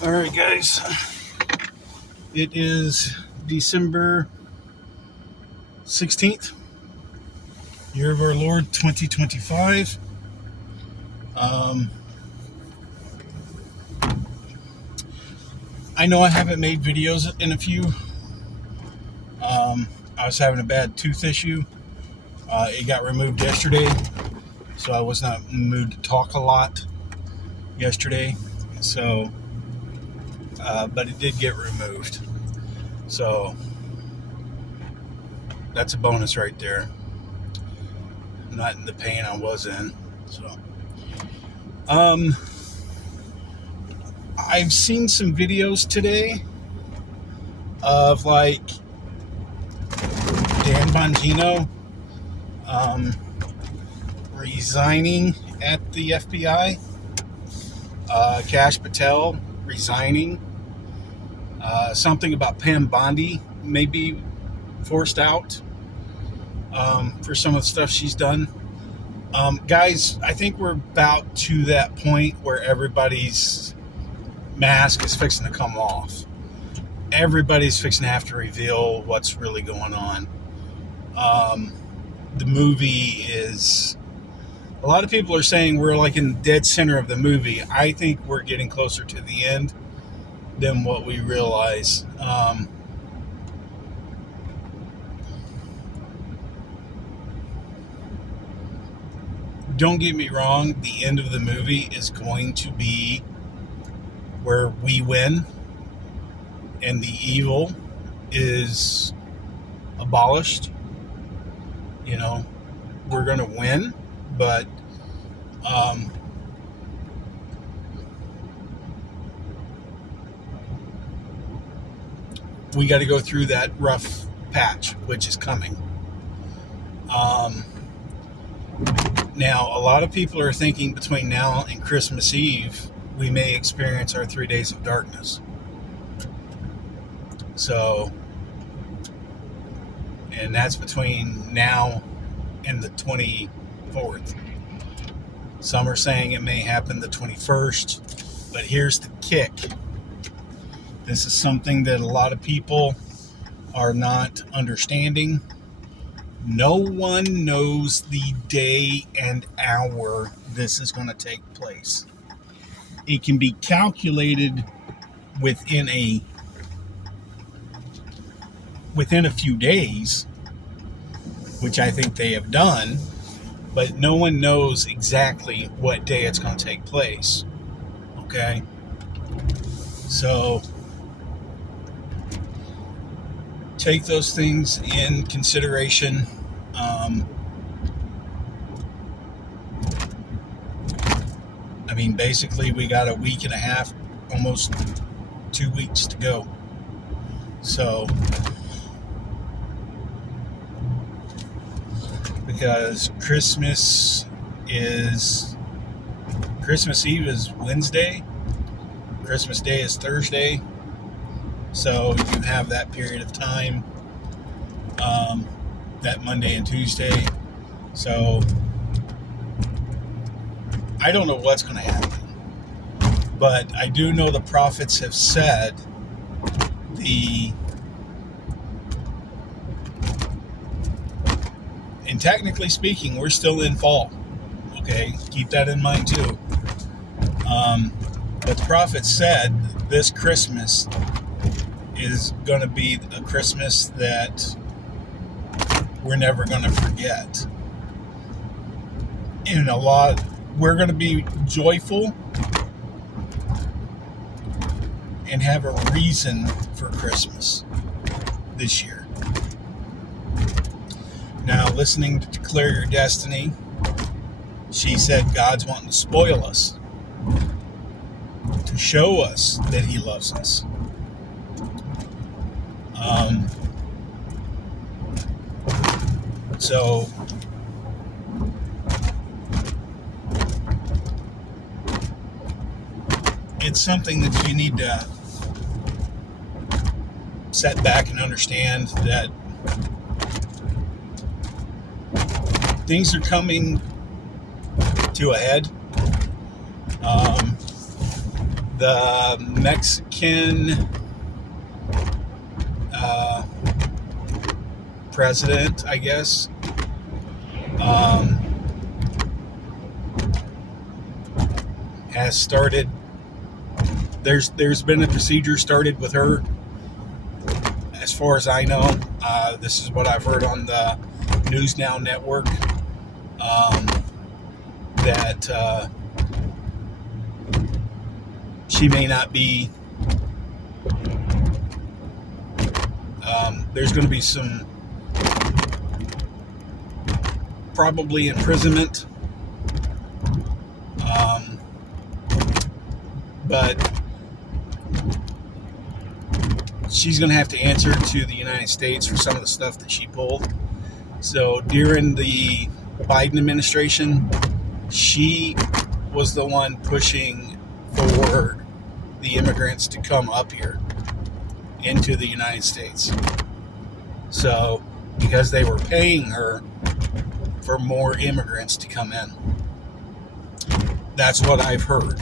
All right, guys. It is December 16th, year of our Lord 2025. Um, I know I haven't made videos in a few. I was having a bad tooth issue. It got removed yesterday, so I was not in the mood to talk a lot yesterday. So, but it did get removed. So, that's a bonus right there. Not in the pain I was in. So, I've seen some videos today of like Dan Bongino resigning at the FBI, Kash Patel resigning, something about Pam Bondi maybe forced out for some of the stuff she's done. Guys, I think we're about to that point where everybody's mask is fixing to come off. Everybody's fixing to have to reveal what's really going on. The movie is... A lot of people are saying we're like in the dead center of the movie. I think we're getting closer to the end than what we realize. Don't get me wrong, the end of the movie is going to be where we win and the evil is abolished. You know, we're going to win, but we got to go through that rough patch, which is coming. Now, a lot of people are thinking between now and Christmas Eve, we may experience our 3 days of darkness. So, and that's between now and the 24th. Some are saying it may happen the 21st, but here's the kick. This is something that a lot of people are not understanding. No one knows the day and hour this is going to take place. It can be calculated within a few days, which I think they have done, but no one knows exactly what day it's going to take place. Okay? So, take those things in consideration. I mean, basically, we got a week and a half, almost 2 weeks to go. So, because Christmas Eve is Wednesday, Christmas Day is Thursday, so you have that period of time, that Monday and Tuesday. So I don't know what's going to happen, but I do know the prophets have said and technically speaking, we're still in fall. Okay, keep that in mind too. But the prophet said this Christmas is going to be a Christmas that we're never going to forget. And we're going to be joyful and have a reason for Christmas this year. Now, listening to Declare Your Destiny, she said God's wanting to spoil us, to show us that He loves us. So, it's something that you need to set back and understand that things are coming to a head. the Mexican president, I guess, has started. There's been a procedure started with her, as far as I know. This is what I've heard on the News Now network. That she may not be. There's going to be some probably imprisonment, but she's going to have to answer to the United States for some of the stuff that she pulled. So during the Biden administration, she was the one pushing for the immigrants to come up here into the United States. So, because they were paying her for more immigrants to come in. That's what I've heard.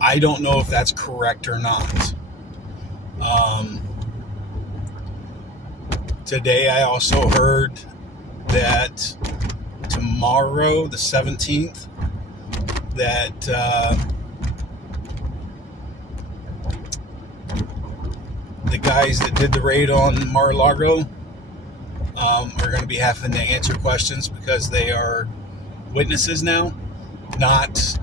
I don't know if that's correct or not. Today I also heard that tomorrow, the 17th, that the guys that did the raid on Mar-a-Lago are going to be having to answer questions because they are witnesses now, not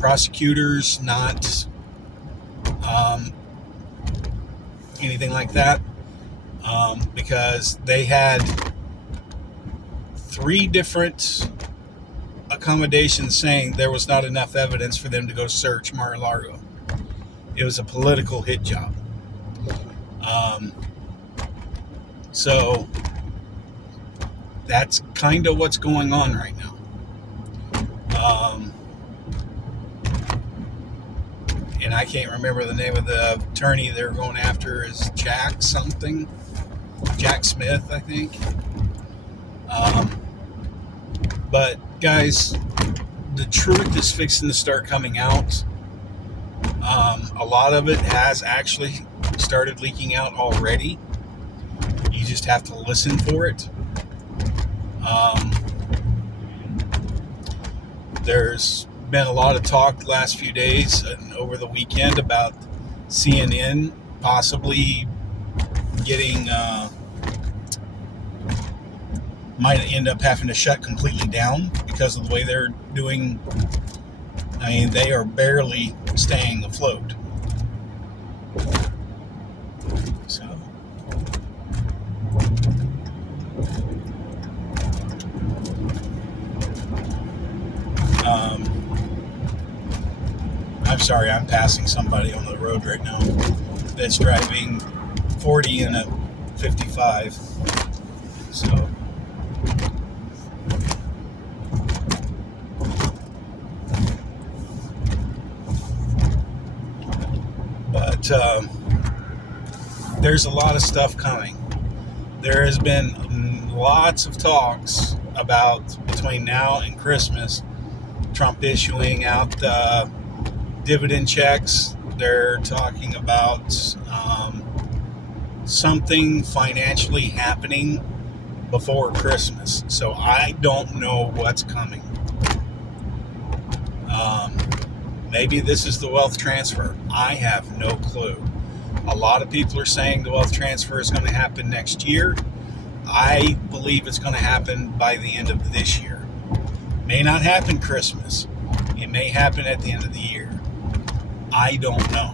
prosecutors, not anything like that, because they had 3 different accommodations saying there was not enough evidence for them to go search Mar-a-Lago. It was a political hit job. So that's kind of what's going on right now. And I can't remember the name of the attorney they're going after. Is Jack something? Jack Smith, I think. But guys, the truth is fixing to start coming out. A lot of it has actually started leaking out already. You just have to listen for it. There's been a lot of talk the last few days and over the weekend about CNN possibly getting might end up having to shut completely down because of the way they're doing. I mean, they are barely staying afloat. So I'm sorry, I'm passing somebody on the road right now that's driving 40 in a 55. So but there's a lot of stuff coming. There has been lots of talks about between now and Christmas, Trump issuing out dividend checks. They're talking about something financially happening before Christmas. So I don't know what's coming. Maybe this is the wealth transfer. I have no clue. A lot of people are saying the wealth transfer is going to happen next year. I believe it's going to happen by the end of this year. May not happen Christmas. It may happen at the end of the year. I don't know.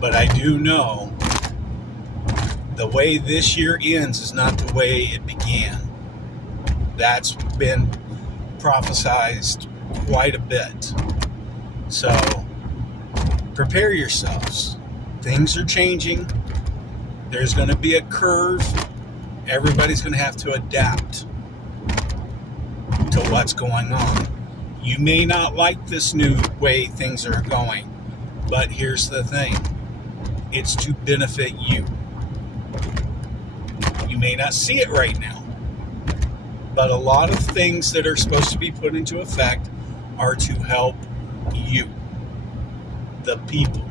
But I do know the way this year ends is not the way it began. That's been prophesized quite a bit. So prepare yourselves. Things are changing. There's going to be a curve. Everybody's going to have to adapt to what's going on. You may not like this new way things are going, but here's the thing. It's to benefit you. You may not see it right now, but a lot of things that are supposed to be put into effect are to help you. the people.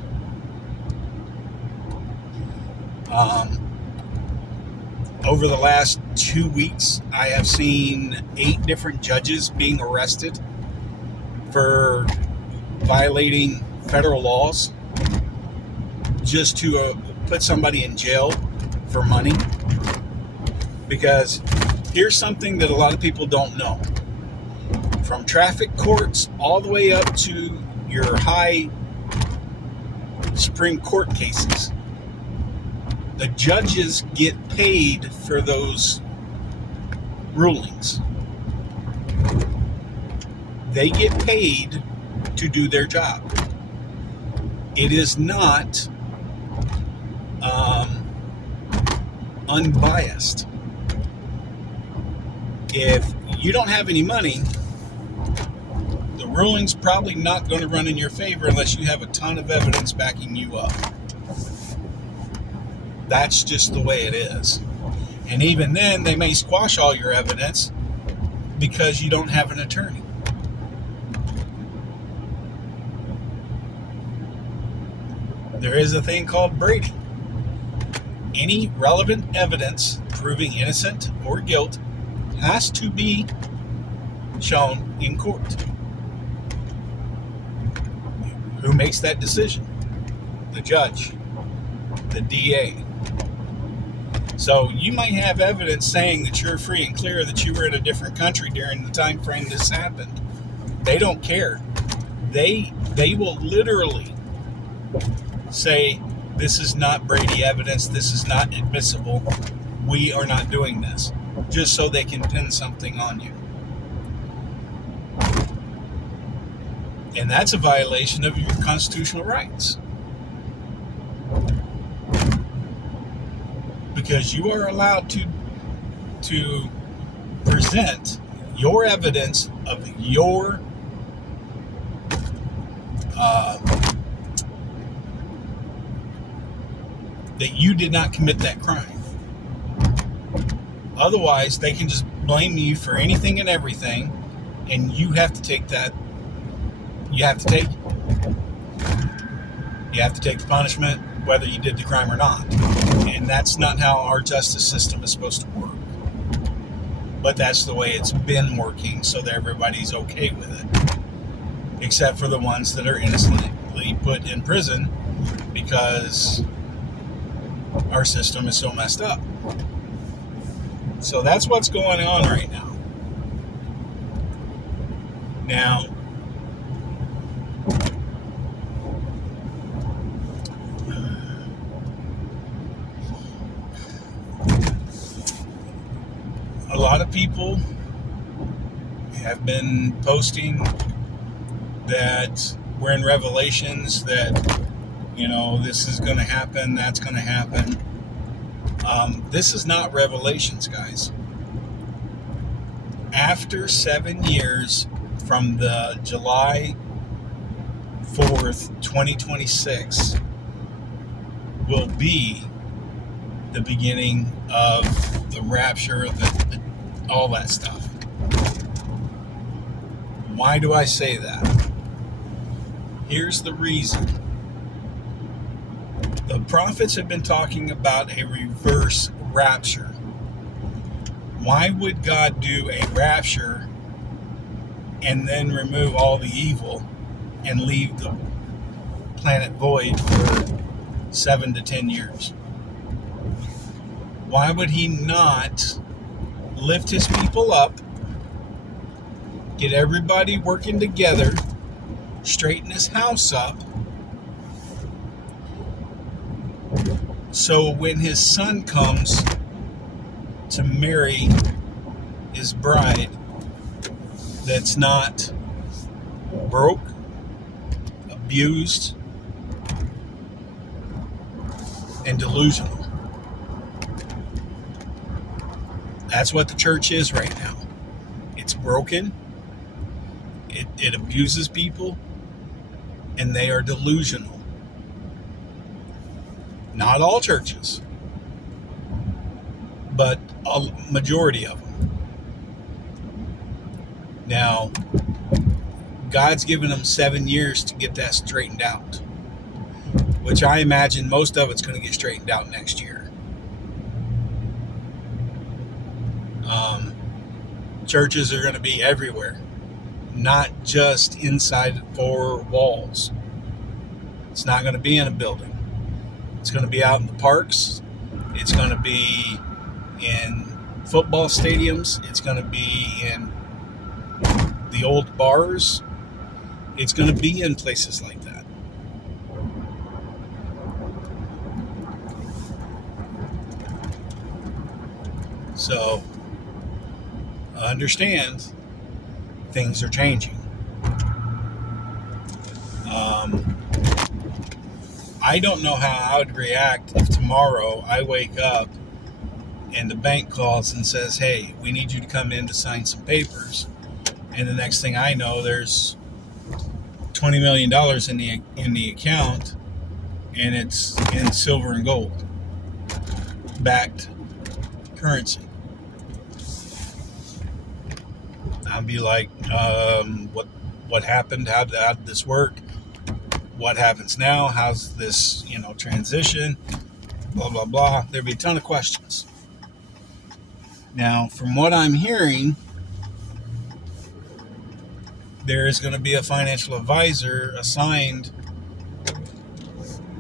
Over the last 2 weeks, I have seen 8 different judges being arrested for violating federal laws just to put somebody in jail for money. Because here's something that a lot of people don't know. From traffic courts all the way up to your high Supreme Court cases, the judges get paid for those rulings. They get paid to do their job. It is not unbiased. If you don't have any money, the ruling's probably not going to run in your favor unless you have a ton of evidence backing you up. That's just the way it is. And even then, they may squash all your evidence because you don't have an attorney. There is a thing called Brady. Any relevant evidence proving innocent or guilt has to be shown in court. Who makes that decision? The judge, the DA. So you might have evidence saying that you're free and clear, that you were in a different country during the time frame this happened. They don't care. They will literally say, this is not Brady evidence, this is not admissible, we are not doing this, just so they can pin something on you. And that's a violation of your constitutional rights. Because you are allowed to present your evidence of your that you did not commit that crime. Otherwise, they can just blame you for anything and everything, and you have to take that. You have to take it. You have to take the punishment, whether you did the crime or not. And that's not how our justice system is supposed to work. But that's the way it's been working, so that everybody's okay with it. Except for the ones that are innocently put in prison because our system is so messed up. So that's what's going on right now. Now, a lot of people have been posting that we're in Revelations, that, you know, this is going to happen, that's going to happen. This is not Revelations, guys. After 7 years from the July 4th, 2026, will be the beginning of the rapture, all that stuff. Why do I say that? Here's the reason. The prophets have been talking about a reverse rapture. Why would God do a rapture and then remove all the evil and leave the planet void for 7 to 10 years? Why would he not lift his people up, get everybody working together, straighten his house up, so when his son comes to marry his bride that's not broke, abused, and delusional? That's what the church is right now. It's broken, it abuses people, and they are delusional. Not all churches, but a majority of them. Now, God's given them 7 years to get that straightened out. which I imagine most of it's going to get straightened out next year. Churches are going to be everywhere, not just inside four walls. It's not going to be in a building. It's going to be out in the parks. It's going to be in football stadiums. It's going to be in the old bars. It's going to be in places like that. So, understand, things are changing. I don't know how I would react if tomorrow I wake up and the bank calls and says, hey, we need you to come in to sign some papers. And the next thing I know, there's $20 million in the account, and it's in silver and gold backed currency. I'd be like, what happened? How did this work? What happens now? How's this, transition? Blah, blah, blah. There'd be a ton of questions. Now, from what I'm hearing, there is going to be a financial advisor assigned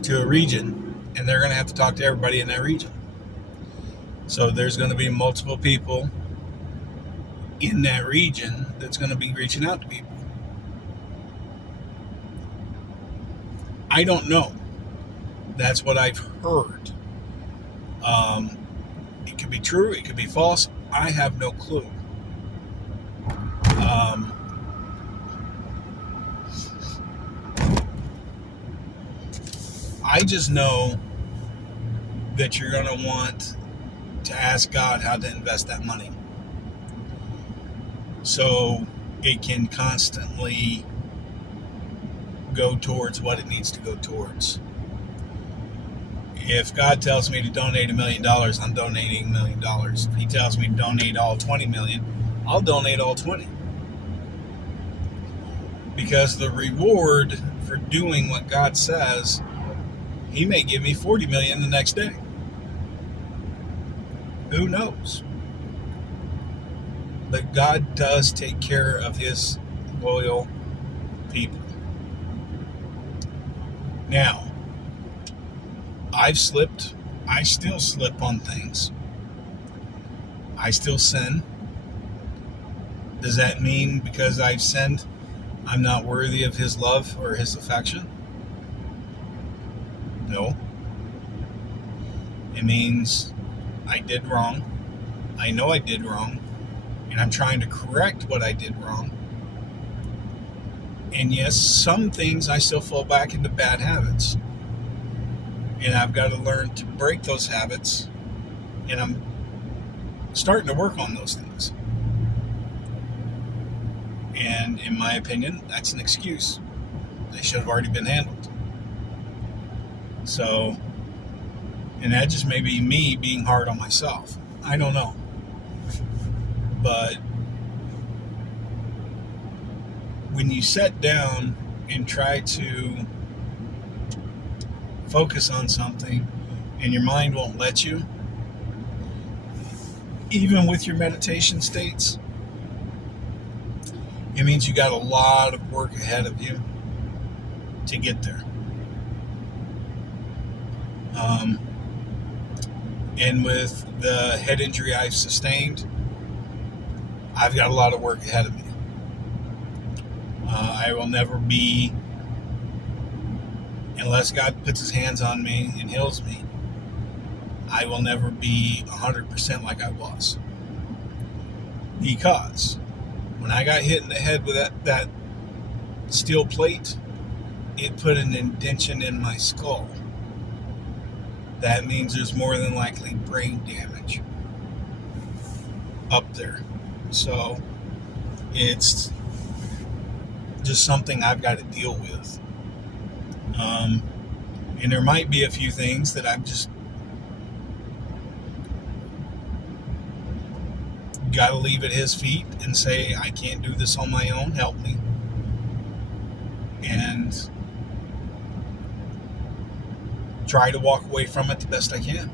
to a region, and they're going to have to talk to everybody in that region. So there's going to be multiple people in that region that's going to be reaching out to people. I don't know. That's what I've heard. It could be true. It could be false. I have no clue. I just know that you're going to want to ask God how to invest that money, so it can constantly go towards what it needs to go towards. If God tells me to donate $1 million, I'm donating $1 million. If He tells me to donate all 20 million, I'll donate all 20. Because the reward for doing what God says, He may give me 40 million the next day. Who knows? But God does take care of His loyal people. Now, I've slipped. I still slip on things. I still sin. Does that mean because I've sinned, I'm not worthy of His love or His affection? No. It means I did wrong. I know I did wrong. And I'm trying to correct what I did wrong. And yes, some things I still fall back into bad habits. And I've got to learn to break those habits. And I'm starting to work on those things. And in my opinion, that's an excuse. They should have already been handled. So, and that just may be me being hard on myself. I don't know. But when you sit down and try to focus on something and your mind won't let you, even with your meditation states, it means you got a lot of work ahead of you to get there. And with the head injury I've sustained, I've got a lot of work ahead of me. I will never be, unless God puts His hands on me and heals me, I will never be 100% like I was. Because when I got hit in the head with that steel plate, it put an indentation in my skull. That means there's more than likely brain damage up there. So it's just something I've got to deal with. And there might be a few things that I've just got to leave at His feet and say, I can't do this on my own, help me. And try to walk away from it the best I can.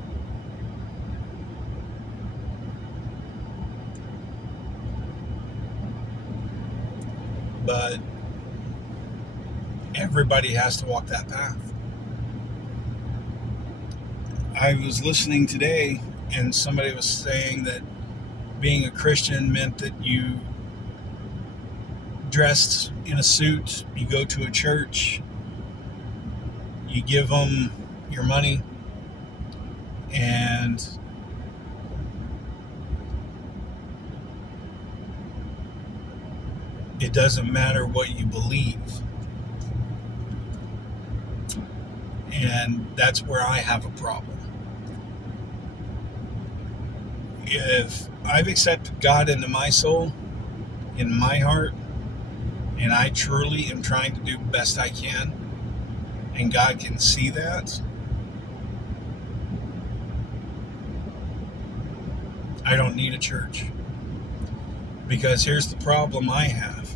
But everybody has to walk that path. I was listening today, and somebody was saying that being a Christian meant that you dressed in a suit, you go to a church, you give them your money, and it doesn't matter what you believe. And that's where I have a problem. If I've accepted God into my soul, in my heart, and I truly am trying to do the best I can, and God can see that, I don't need a church. Because here's the problem I have.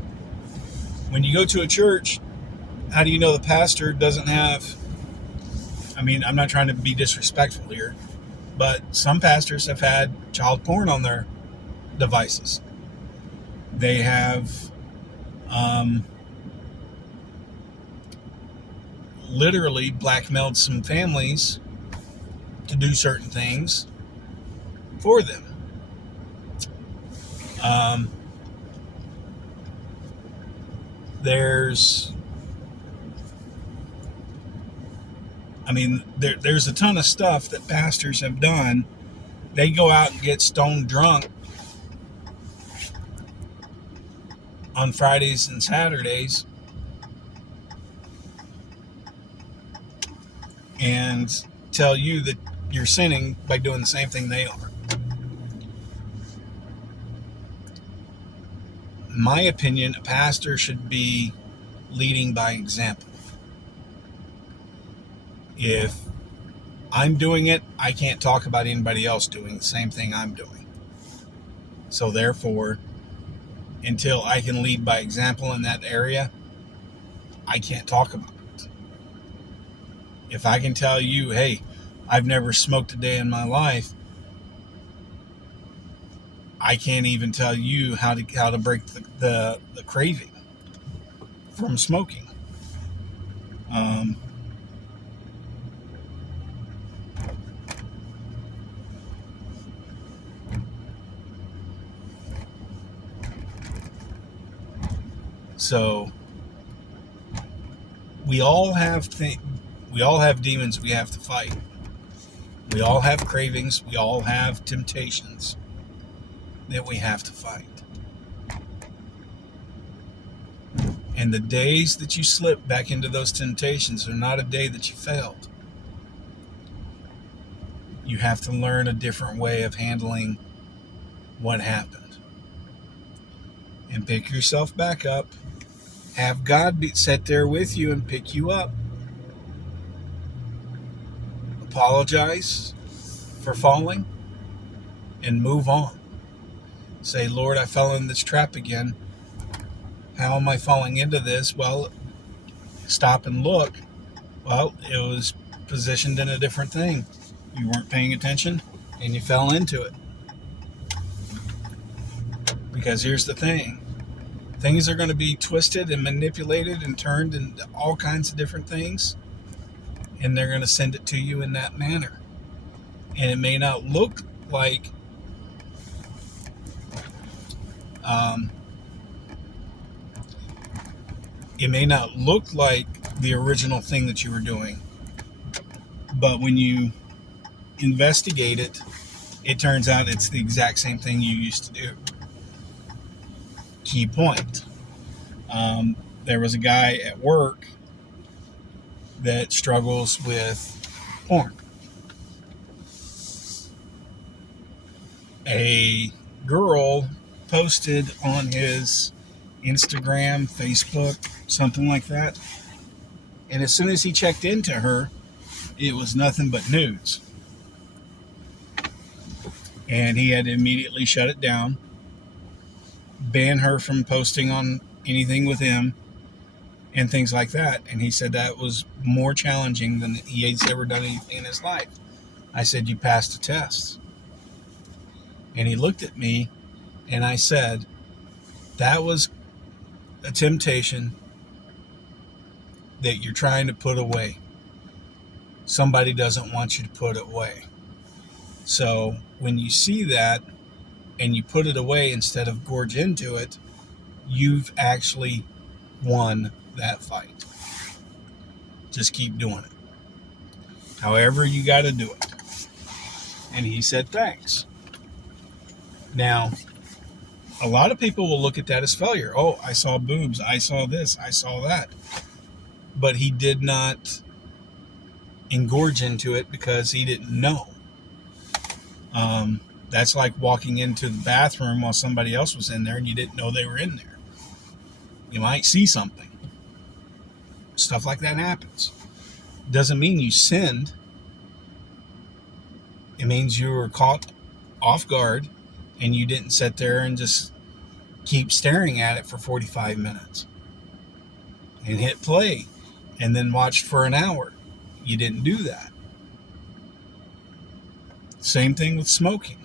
When you go to a church, how do you know the pastor doesn't have... I mean, I'm not trying to be disrespectful here, but some pastors have had child porn on their devices. They have literally blackmailed some families to do certain things for them. There's a ton of stuff that pastors have done. They go out and get stone drunk on Fridays and Saturdays and tell you that you're sinning by doing the same thing they are. In my opinion, a pastor should be leading by example. If I'm doing it, I can't talk about anybody else doing the same thing I'm doing. So therefore, until I can lead by example in that area, I can't talk about it. If I can tell you, hey, I've never smoked a day in my life, I can't even tell you how to break the craving from smoking. So we all have demons we have to fight. We all have cravings. We all have temptations that we have to fight. And the days that you slip back into those temptations are not a day that you failed. You have to learn a different way of handling what happened. And pick yourself back up. Have God sit there with you and pick you up. Apologize for falling and move on. Say, Lord, I fell in this trap again. How am I falling into this? Well, stop and look. Well, it was positioned in a different thing. You weren't paying attention and you fell into it. Because here's the thing. Things are going to be twisted and manipulated and turned into all kinds of different things. And they're going to send it to you in that manner. And it may not look like the original thing that you were doing. But when you investigate it, it turns out it's the exact same thing you used to do. Key point. There was a guy at work that struggles with porn. A girl posted on his Instagram, Facebook, something like that. And as soon as he checked into her, it was nothing but nudes. And he had to immediately shut it down, ban her from posting on anything with him, and things like that. And he said that was more challenging than he's ever done anything in his life. I said, you passed the test. And he looked at me, and I said, that was a temptation that you're trying to put away. Somebody doesn't want you to put it away. So when you see that and you put it away instead of gorge into it, you've actually won that fight. Just keep doing it. However you got to do it. And he said, thanks. Now, a lot of people will look at that as failure. Oh, I saw boobs. I saw this. I saw that. But he did not engorge into it because he didn't know. That's like walking into the bathroom while somebody else was in there and you didn't know they were in there. You might see something. Stuff like that happens. Doesn't mean you sinned. It means you were caught off guard and you didn't sit there and just keep staring at it for 45 minutes and hit play and then watched for an hour. You didn't do that. Same thing with smoking.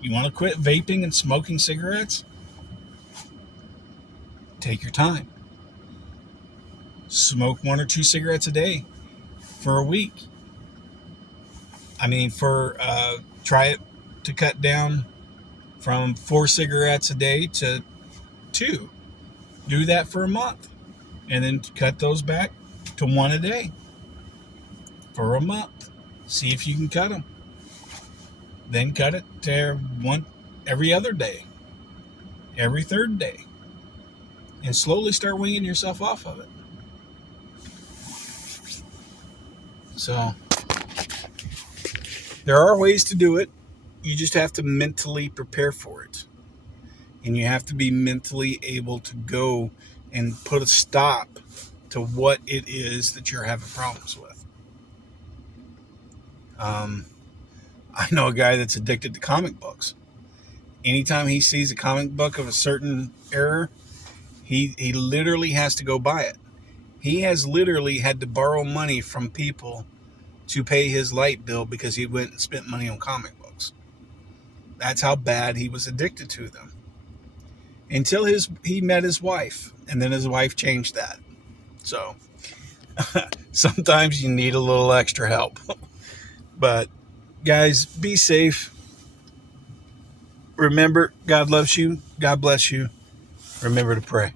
You want to quit vaping and smoking cigarettes? Take your time. Smoke 1 or 2 cigarettes a day for a week. Try it to cut down from 4 cigarettes a day to 2. Do that for a month. And then cut those back to 1 a day for a month. See if you can cut them. Then cut it to 1 every other day, every third day, and slowly start weaning yourself off of it. So there are ways to do it. You just have to mentally prepare for it. And you have to be mentally able to go and put a stop to what it is that you're having problems with. I know a guy that's addicted to comic books. Anytime he sees a comic book of a certain era, he literally has to go buy it. He has literally had to borrow money from people to pay his light bill because he went and spent money on comic books. That's how bad he was addicted to them. Until he met his wife, and then his wife changed that. So sometimes you need a little extra help. But guys, be safe. Remember, God loves you. God bless you. Remember to pray.